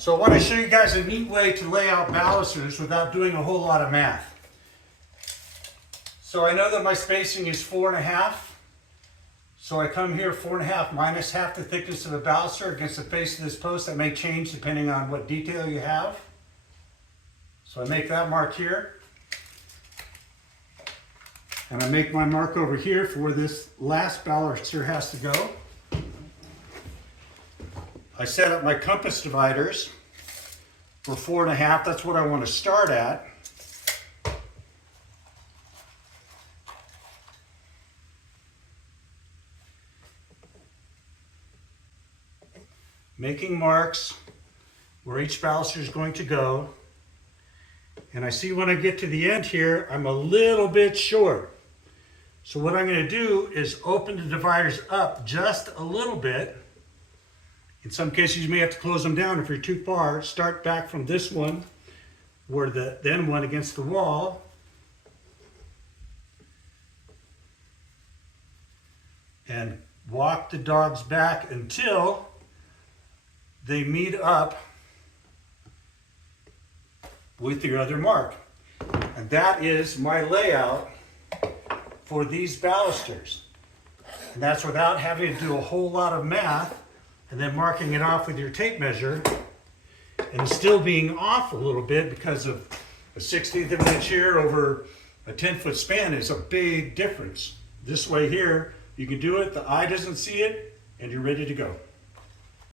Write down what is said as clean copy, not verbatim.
So I want to show you guys a neat way to lay out balusters without doing a whole lot of math. So I know that my spacing is 4.5. So I come here 4.5 minus half the thickness of the baluster against the face of this post. That may change depending on what detail you have. So I make that mark here. And I make my mark over here for where this last baluster has to go. I set up my compass dividers for 4.5. That's what I want to start at. Making marks where each baluster is going to go. And I see when I get to the end here, I'm a little bit short. So what I'm going to do is open the dividers up just a little bit. In some cases, you may have to close them down if you're too far. Start back from this one, where the then one against the wall. And walk the dogs back until they meet up with your other mark. And that is my layout for these balusters. And that's without having to do a whole lot of math and then marking it off with your tape measure and still being off a little bit because of a 1/16 of an inch here over a 10-foot span is a big difference. This way here, you can do it, the eye doesn't see it, and you're ready to go.